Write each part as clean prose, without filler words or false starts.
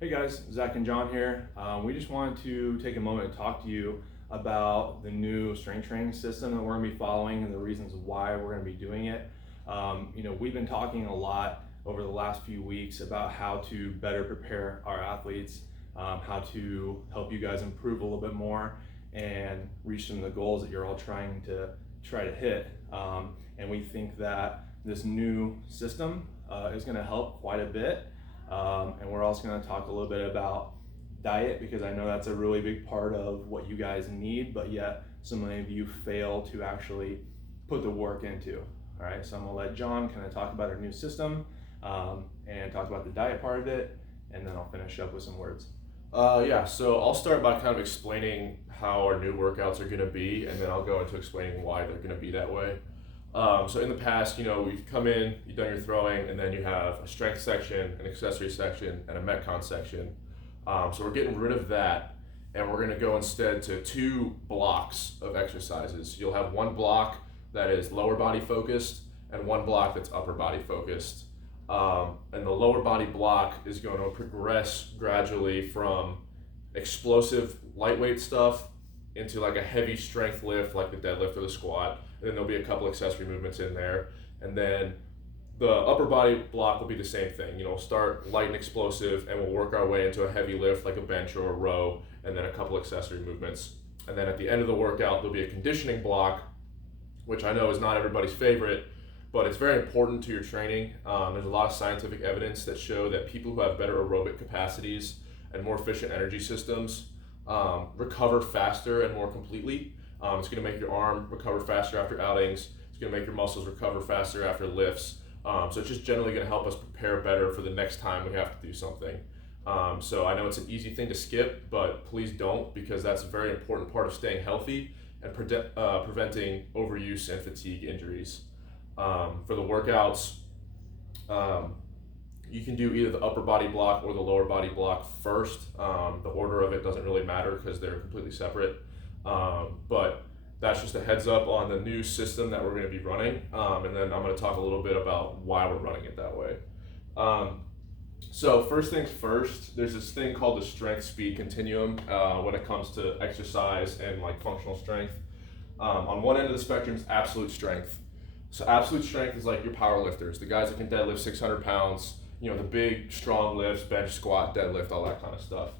Hey guys, Zach and John here. We just wanted to take a moment to talk to you about the new strength training system that we're going to be following and the reasons why we're going to be doing it. We've been talking a lot over the last few weeks about how to better prepare our athletes, how to help you guys improve a little bit more and reach some of the goals that you're all trying to hit. And we think that this new system is going to help quite a bit. And we're also going to talk a little bit about diet, because I know that's a really big part of what you guys need, but yet so many of you fail to actually put the work into. All right, so I'm going to let John kind of talk about our new system and talk about the diet part of it, and then I'll finish up with some words. So I'll start by kind of explaining how our new workouts are going to be, and then I'll go into explaining why they're going to be that way. So in the past, we've come in, you've done your throwing, and then you have a strength section, an accessory section, and a metcon section. So we're getting rid of that, and we're going to go instead to 2 blocks of exercises. You'll have 1 block that is lower body focused, and 1 block that's upper body focused. And the lower body block is going to progress gradually from explosive lightweight stuff into like a heavy strength lift like the deadlift or the squat. And then there'll be a couple accessory movements in there. And then the upper body block will be the same thing. Start light and explosive, and we'll work our way into a heavy lift like a bench or a row, and then a couple accessory movements. And then at the end of the workout, there'll be a conditioning block, which I know is not everybody's favorite, but it's very important to your training. There's a lot of scientific evidence that show that people who have better aerobic capacities and more efficient energy systems recover faster and more completely. It's going to make your arm recover faster after outings. It's going to make your muscles recover faster after lifts. So it's just generally going to help us prepare better for the next time we have to do something. So I know it's an easy thing to skip, but please don't, because that's a very important part of staying healthy and preventing overuse and fatigue injuries. For the workouts, you can do either the upper body block or the lower body block first. The order of it doesn't really matter because they're completely separate. But that's just a heads up on the new system that we're going to be running. And then I'm going to talk a little bit about why we're running it that way. So first things first, there's this thing called the strength speed continuum when it comes to exercise and like functional strength. On one end of the spectrum is absolute strength. So absolute strength is like your power lifters, the guys that can deadlift 600 pounds, the big strong lifts, bench, squat, deadlift, all that kind of stuff.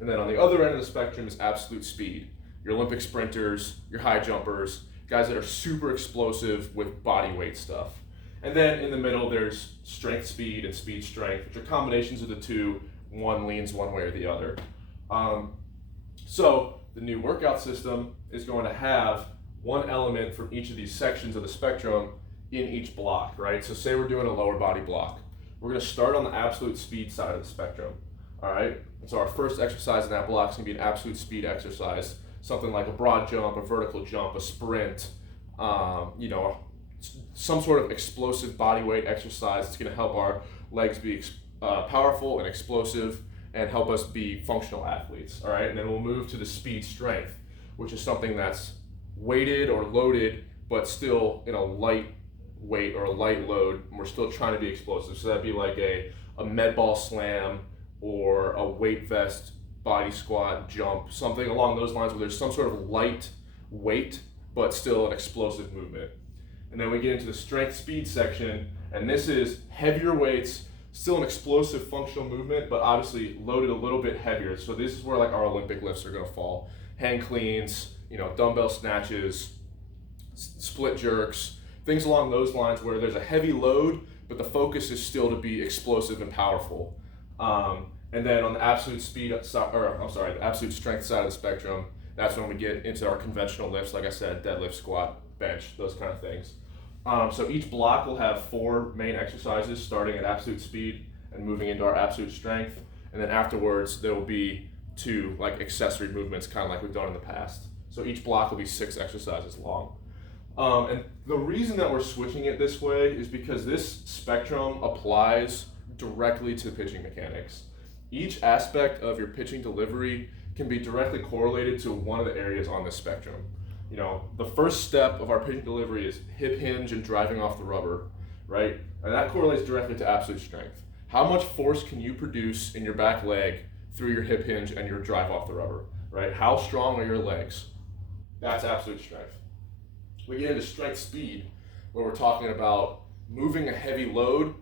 And then on the other end of the spectrum is absolute speed. Your Olympic sprinters, your high jumpers, guys that are super explosive with body weight stuff. And then in the middle, there's strength speed and speed strength, which are combinations of the two. One leans one way or the other. So the new workout system is going to have one element from each of these sections of the spectrum in each block, right? So say we're doing a lower body block. We're going to start on the absolute speed side of the spectrum, all right? And so our first exercise in that block is going to be an absolute speed exercise, something like a broad jump, a vertical jump, a sprint, some sort of explosive body weight exercise that's going to help our legs be powerful and explosive and help us be functional athletes, all right? And then we'll move to the speed strength, which is something that's weighted or loaded, but still in a light weight or a light load, and we're still trying to be explosive. So that'd be like a med ball slam or a weight vest body squat jump, something along those lines where there's some sort of light weight, but still an explosive movement. And then we get into the strength speed section, and this is heavier weights, still an explosive functional movement, but obviously loaded a little bit heavier. So this is where like our Olympic lifts are gonna fall. Hang cleans, dumbbell snatches, split jerks, things along those lines where there's a heavy load, but the focus is still to be explosive and powerful. And then on the absolute the absolute strength side of the spectrum, that's when we get into our conventional lifts, like I said, deadlift, squat, bench, those kind of things. So each block will have 4 main exercises starting at absolute speed and moving into our absolute strength. And then afterwards, there will be 2 like accessory movements, kind of like we've done in the past. So each block will be 6 exercises long. And the reason that we're switching it this way is because this spectrum applies directly to pitching mechanics. Each aspect of your pitching delivery can be directly correlated to one of the areas on this spectrum. The first step of our pitching delivery is hip hinge and driving off the rubber, right? And that correlates directly to absolute strength. How much force can you produce in your back leg through your hip hinge and your drive off the rubber, right? How strong are your legs? That's absolute strength. We get into strength speed, where we're talking about moving a heavy load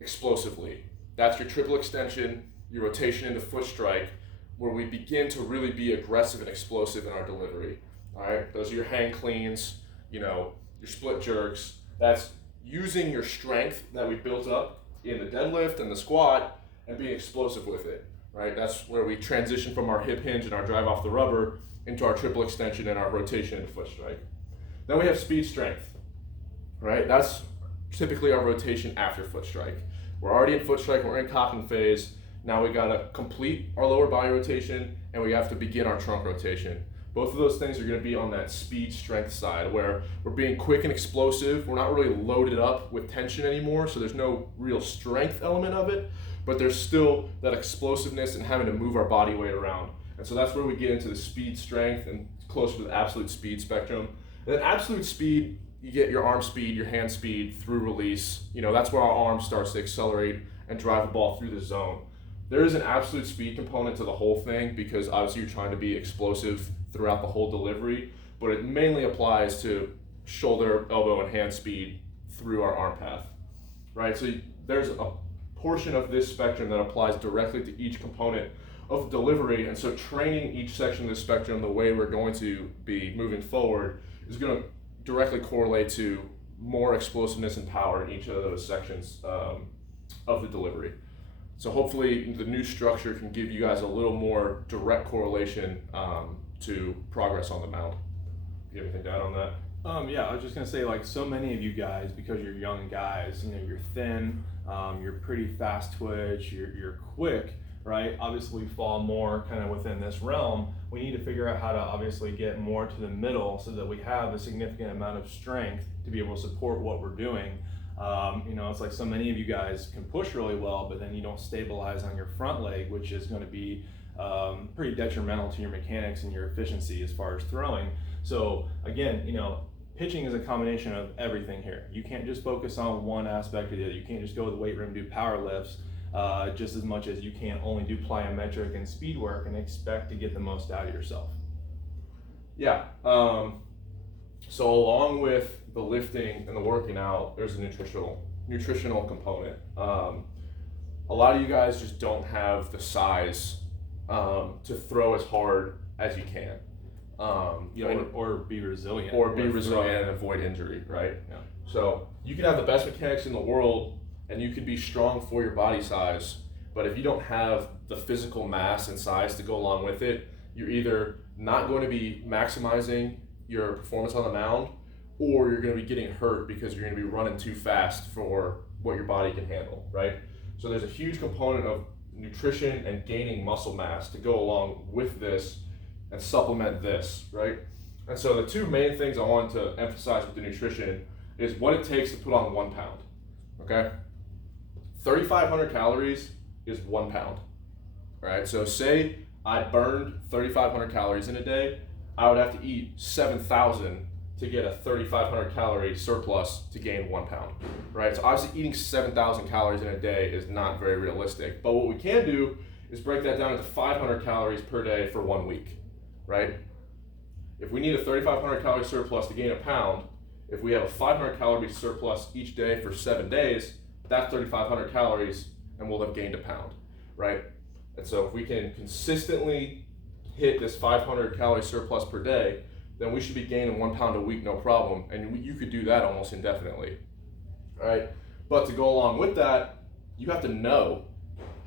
explosively. That's your triple extension, your rotation into foot strike, where we begin to really be aggressive and explosive in our delivery. All right, those are your hang cleans, your split jerks. That's using your strength that we built up in the deadlift and the squat and being explosive with it, right? That's where we transition from our hip hinge and our drive off the rubber into our triple extension and our rotation into foot strike. Then we have speed strength, right? That's typically our rotation after foot strike. We're already in foot strike, we're in cocking phase. Now we gotta complete our lower body rotation and we have to begin our trunk rotation. Both of those things are gonna be on that speed strength side where we're being quick and explosive. We're not really loaded up with tension anymore, so there's no real strength element of it, but there's still that explosiveness and having to move our body weight around. And so that's where we get into the speed strength and closer to the absolute speed spectrum. And then absolute speed, you get your arm speed, your hand speed through release. That's where our arm starts to accelerate and drive the ball through the zone. There is an absolute speed component to the whole thing because obviously you're trying to be explosive throughout the whole delivery, but it mainly applies to shoulder, elbow, and hand speed through our arm path, right? So there's a portion of this spectrum that applies directly to each component of delivery, and so training each section of the spectrum the way we're going to be moving forward is going to directly correlate to more explosiveness and power in each of those sections of the delivery. So hopefully the new structure can give you guys a little more direct correlation to progress on the mount. Do you have anything to add on that? Yeah, I was just gonna say, like, so many of you guys, because you're young guys, you're thin, you're pretty fast twitch, you're quick, right? Obviously we fall more kind of within this realm. We need to figure out how to obviously get more to the middle so that we have a significant amount of strength to be able to support what we're doing. It's like so many of you guys can push really well, but then you don't stabilize on your front leg, which is going to be pretty detrimental to your mechanics and your efficiency as far as throwing. So again, pitching is a combination of everything here. You can't just focus on one aspect of it. You can't just go to the weight room, do power lifts, just as much as you can't only do plyometric and speed work and expect to get the most out of yourself. Yeah. So along with the lifting and the working out, there's a nutritional component. A lot of you guys just don't have the size to throw as hard as you can. Or be resilient. Or be resilient and avoid injury, right? Yeah. So you can have the best mechanics in the world and you could be strong for your body size, but if you don't have the physical mass and size to go along with it, you're either not going to be maximizing your performance on the mound, or you're going to be getting hurt because you're going to be running too fast for what your body can handle, right? So there's a huge component of nutrition and gaining muscle mass to go along with this and supplement this, right? And so the two main things I want to emphasize with the nutrition is what it takes to put on 1 pound, okay? 3,500 calories is 1 pound, right? So say I burned 3,500 calories in a day, I would have to eat 7,000 to get a 3,500 calorie surplus to gain 1 pound, right? So obviously eating 7,000 calories in a day is not very realistic, but what we can do is break that down into 500 calories per day for 1 week, right? If we need a 3,500 calorie surplus to gain a pound, if we have a 500 calorie surplus each day for 7 days, that's 3,500 calories and we'll have gained a pound, right? And so if we can consistently hit this 500 calorie surplus per day, then we should be gaining 1 pound a week, no problem. And you could do that almost indefinitely, right? But to go along with that, you have to know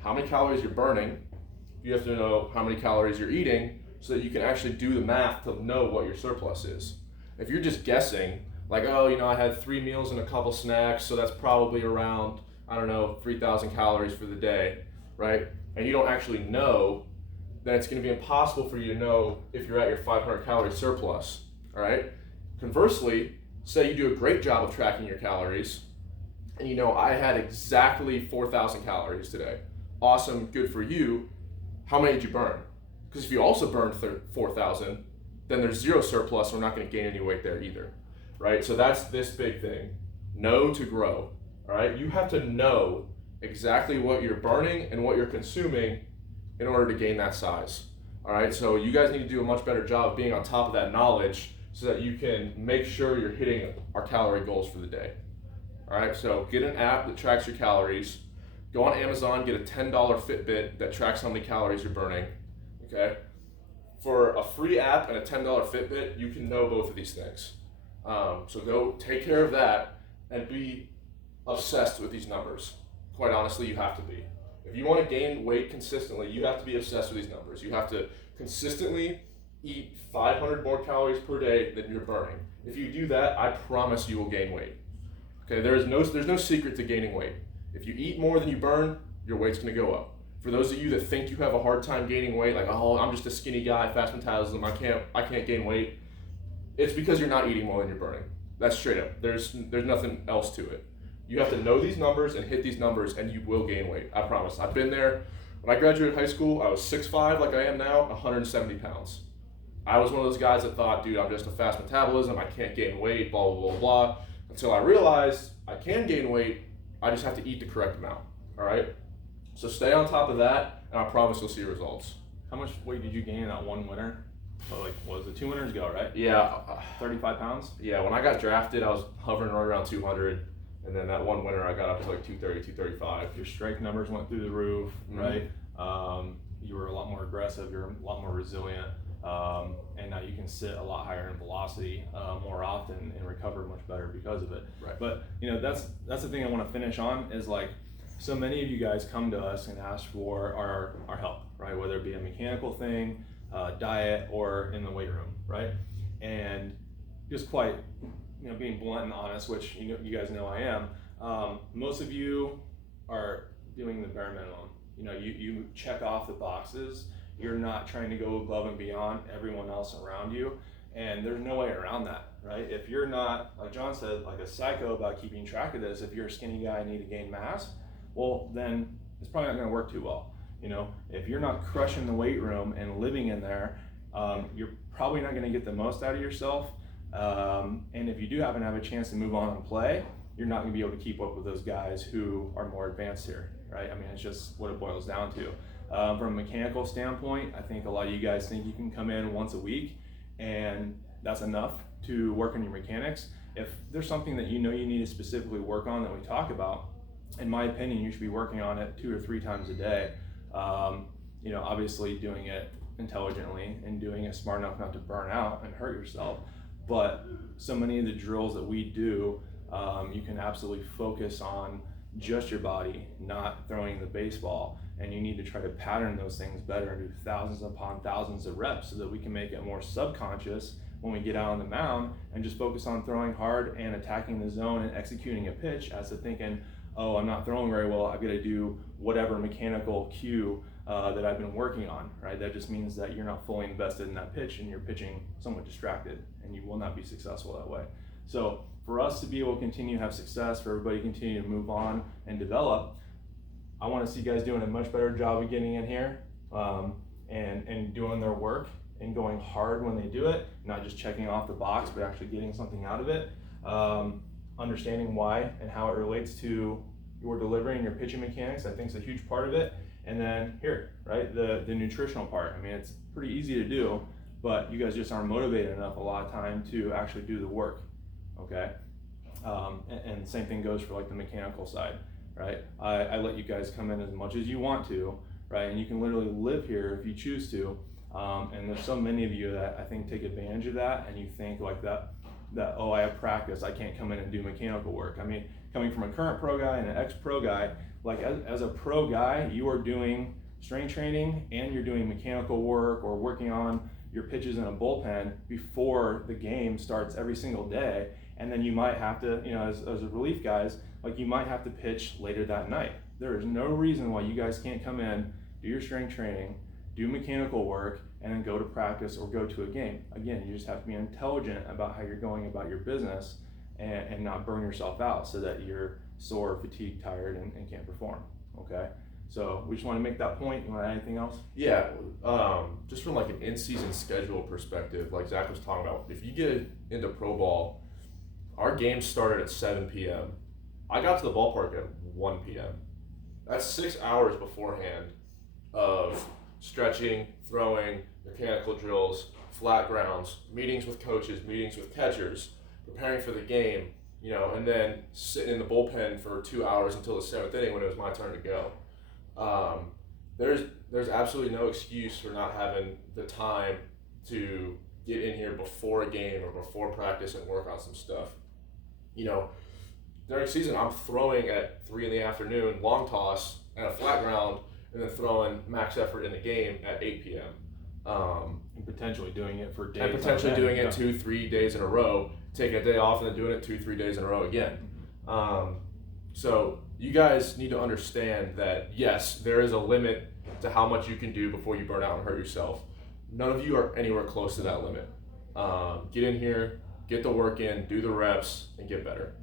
how many calories you're burning. You have to know how many calories you're eating so that you can actually do the math to know what your surplus is. If you're just guessing, like, I had 3 meals and a couple snacks, so that's probably around, 3,000 calories for the day, right? And you don't actually know, then it's going to be impossible for you to know if you're at your 500 calorie surplus, all right? Conversely, say you do a great job of tracking your calories, and I had exactly 4,000 calories today. Awesome, good for you. How many did you burn? Because if you also burned 4,000, then there's 0 surplus, so we're not going to gain any weight there either, right? So that's this big thing. Know to grow, all right? You have to know exactly what you're burning and what you're consuming in order to gain that size. All right, so you guys need to do a much better job of being on top of that knowledge so that you can make sure you're hitting our calorie goals for the day. All right, so get an app that tracks your calories. Go on Amazon, get a $10 Fitbit that tracks how many calories you're burning. Okay, for a free app and a $10 Fitbit, you can know both of these things. So go take care of that and be obsessed with these numbers. Quite honestly, you have to be. If you want to gain weight consistently, you have to be obsessed with these numbers. You have to consistently eat 500 more calories per day than you're burning. If you do that, I promise you will gain weight. Okay, there's no secret to gaining weight. If you eat more than you burn, your weight's going to go up. For those of you that think you have a hard time gaining weight, like, oh, I'm just a skinny guy, fast metabolism, I can't gain weight, it's because you're not eating more than you're burning. That's straight up. There's nothing else to it. You have to know these numbers and hit these numbers, and you will gain weight. I promise. I've been there. When I graduated high school, I was 6'5", like I am now, 170 pounds. I was one of those guys that thought, dude, I'm just a fast metabolism, I can't gain weight, blah, blah, blah, blah. Until I realized I can gain weight, I just have to eat the correct amount, all right? So stay on top of that, and I promise you'll see results. How much weight did you gain in that one winter? So like, what was it, 2 winters ago, right? Yeah. 35 pounds? Yeah, when I got drafted, I was hovering right around 200. And then that one winter, I got up to like 230, 235. Your strength numbers went through the roof, right? You were a lot more aggressive, you're a lot more resilient, and now you can sit a lot higher in velocity more often and recover much better because of it. Right. But that's the thing I want to finish on is like, so many of you guys come to us and ask for our help, right? Whether it be a mechanical thing, diet, or in the weight room, right? And just quite, being blunt and honest, which you guys know I am, most of you are doing the bare minimum. You check off the boxes. You're not trying to go above and beyond everyone else around you, and there's no way around that, right? If you're not, like John said, like a psycho about keeping track of this, if you're a skinny guy and need to gain mass, well, then it's probably not going to work too well. If you're not crushing the weight room and living in there, you're probably not going to get the most out of yourself. And if you do happen to have a chance to move on and play, you're not going to be able to keep up with those guys who are more advanced here, right? I mean, it's just what it boils down to. From a mechanical standpoint, I think a lot of you guys think you can come in once a week and that's enough to work on your mechanics. If there's something that you need to specifically work on that we talk about, in my opinion, you should be working on it 2 or 3 times a day. Obviously doing it intelligently and doing it smart enough not to burn out and hurt yourself. But so many of the drills that we do, you can absolutely focus on just your body, not throwing the baseball, and you need to try to pattern those things better and do thousands upon thousands of reps so that we can make it more subconscious when we get out on the mound and just focus on throwing hard and attacking the zone and executing a pitch as to thinking, oh, I'm not throwing very well, I've got to do whatever mechanical cue that I've been working on, right? That just means that you're not fully invested in that pitch and you're pitching somewhat distracted, and you will not be successful that way. So for us to be able to continue to have success, for everybody to continue to move on and develop, I want to see guys doing a much better job of getting in here and doing their work and going hard when they do it, not just checking off the box, but actually getting something out of it, understanding why and how it relates to your delivery and your pitching mechanics, I think is a huge part of it. And then here, right, the nutritional part. I mean, it's pretty easy to do, but you guys just aren't motivated enough a lot of time to actually do the work, okay? And the same thing goes for like the mechanical side, right? I let you guys come in as much as you want to, right? And you can literally live here if you choose to. And there's so many of you that I think take advantage of that, and you think like that, oh, I have practice, I can't come in and do mechanical work. I mean, coming from a current pro guy and an ex-pro guy, like as a pro guy, you are doing strength training and you're doing mechanical work or working on your pitches in a bullpen before the game starts every single day. And then you might have to, as a relief guys, like you might have to pitch later that night. There is no reason why you guys can't come in, do your strength training, do mechanical work, and then go to practice or go to a game. Again, you just have to be intelligent about how you're going about your business and not burn yourself out so that you're sore, fatigued, tired, and can't perform, okay? So we just want to make that point. You want to add anything else? Yeah, just from like an in-season schedule perspective, like Zach was talking about, if you get into pro ball, our games started at 7 p.m. I got to the ballpark at 1 p.m. That's 6 hours beforehand of stretching, throwing, mechanical drills, flat grounds, meetings with coaches, meetings with catchers, preparing for the game, and then sitting in the bullpen for 2 hours until the seventh inning when it was my turn to go. There's absolutely no excuse for not having the time to get in here before a game or before practice and work on some stuff. During season, I'm throwing at 3 in the afternoon, long toss, at a flat ground, and then throwing max effort in the game at 8 p.m. And potentially doing it for days. And potentially doing it 2-3 days in a row, taking a day off and then doing it 2-3 days in a row again. So you guys need to understand that, yes, there is a limit to how much you can do before you burn out and hurt yourself. None of you are anywhere close to that limit. Get in here, get the work in, do the reps, and get better.